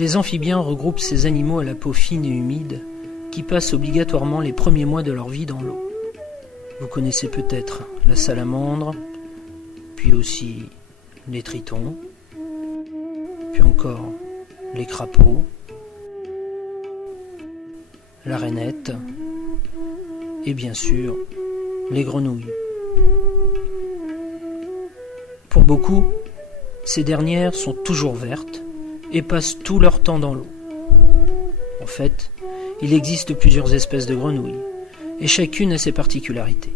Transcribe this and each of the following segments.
Les amphibiens regroupent ces animaux à la peau fine et humide qui passent obligatoirement les premiers mois de leur vie dans l'eau. Vous connaissez peut-être la salamandre, puis aussi les tritons, puis encore les crapauds, la rainette et bien sûr les grenouilles. Pour beaucoup, ces dernières sont toujours vertes et passent tout leur temps dans l'eau. En fait, il existe plusieurs espèces de grenouilles, et chacune a ses particularités.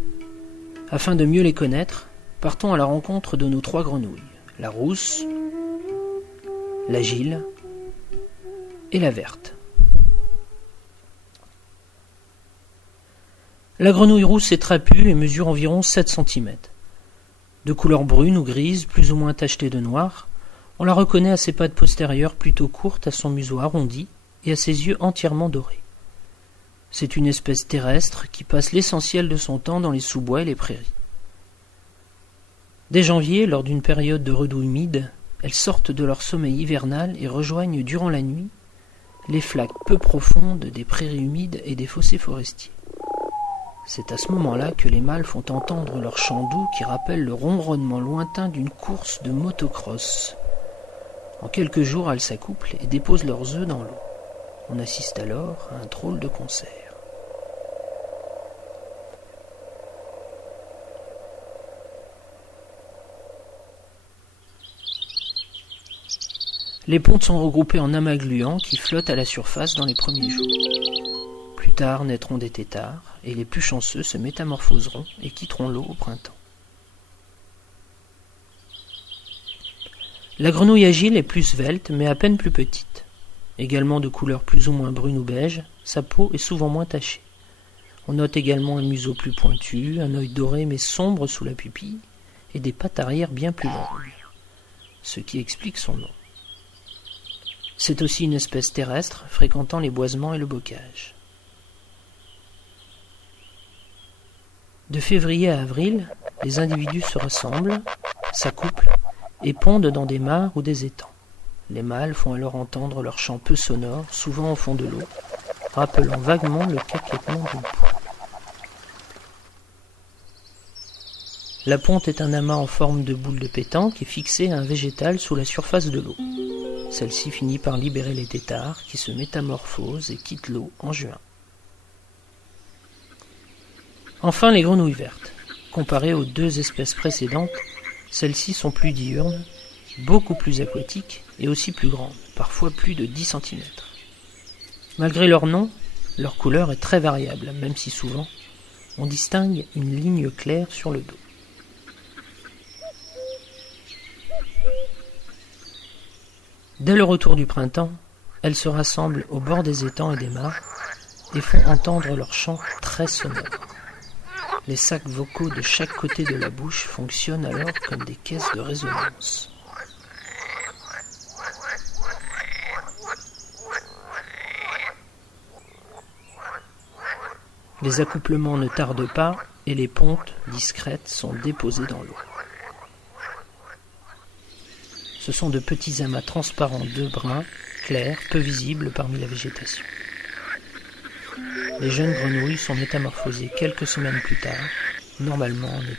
Afin de mieux les connaître, partons à la rencontre de nos 3 grenouilles, la rousse, l'agile et la verte. La grenouille rousse est trapue et mesure environ 7 cm. De couleur brune ou grise, plus ou moins tachetée de noir, on la reconnaît à ses pattes postérieures plutôt courtes, à son museau arrondi et à ses yeux entièrement dorés. C'est une espèce terrestre qui passe l'essentiel de son temps dans les sous-bois et les prairies. Dès janvier, lors d'une période de redoux humide, elles sortent de leur sommeil hivernal et rejoignent durant la nuit les flaques peu profondes des prairies humides et des fossés forestiers. C'est à ce moment-là que les mâles font entendre leur chant doux qui rappelle le ronronnement lointain d'une course de motocross. En quelques jours, elles s'accouplent et déposent leurs œufs dans l'eau. On assiste alors à un drôle de concert. Les pontes sont regroupées en amas gluants qui flottent à la surface dans les premiers jours. Plus tard naîtront des têtards, et les plus chanceux se métamorphoseront et quitteront l'eau au printemps. La grenouille agile est plus svelte, mais à peine plus petite. Également de couleur plus ou moins brune ou beige, sa peau est souvent moins tachée. On note également un museau plus pointu, un œil doré mais sombre sous la pupille, et des pattes arrière bien plus longues, ce qui explique son nom. C'est aussi une espèce terrestre, fréquentant les boisements et le bocage. De février à avril, les individus se rassemblent, s'accouplent et pondent dans des mares ou des étangs. Les mâles font alors entendre leur chant peu sonore, souvent au fond de l'eau, rappelant vaguement le caquettement d'une poule. La ponte est un amas en forme de boule de pétanque et fixé à un végétal sous la surface de l'eau. Celle-ci finit par libérer les têtards qui se métamorphosent et quittent l'eau en juin. Enfin, les grenouilles vertes. Comparées aux 2 espèces précédentes, celles-ci sont plus diurnes, beaucoup plus aquatiques et aussi plus grandes, parfois plus de 10 cm. Malgré leur nom, leur couleur est très variable, même si souvent, on distingue une ligne claire sur le dos. Dès le retour du printemps, elles se rassemblent au bord des étangs et des mares et font entendre leur chant très sonore. Les sacs vocaux de chaque côté de la bouche fonctionnent alors comme des caisses de résonance. Les accouplements ne tardent pas et les pontes discrètes sont déposées dans l'eau. Ce sont de petits amas transparents d'œufs bruns, clairs, peu visibles parmi la végétation. Les jeunes grenouilles sont métamorphosées quelques semaines plus tard, normalement en été.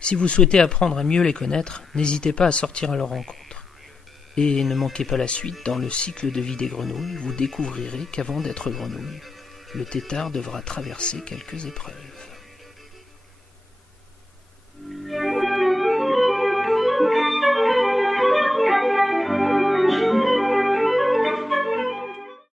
Si vous souhaitez apprendre à mieux les connaître, n'hésitez pas à sortir à leur rencontre. Et ne manquez pas la suite, dans le cycle de vie des grenouilles, vous découvrirez qu'avant d'être grenouille, le têtard devra traverser quelques épreuves.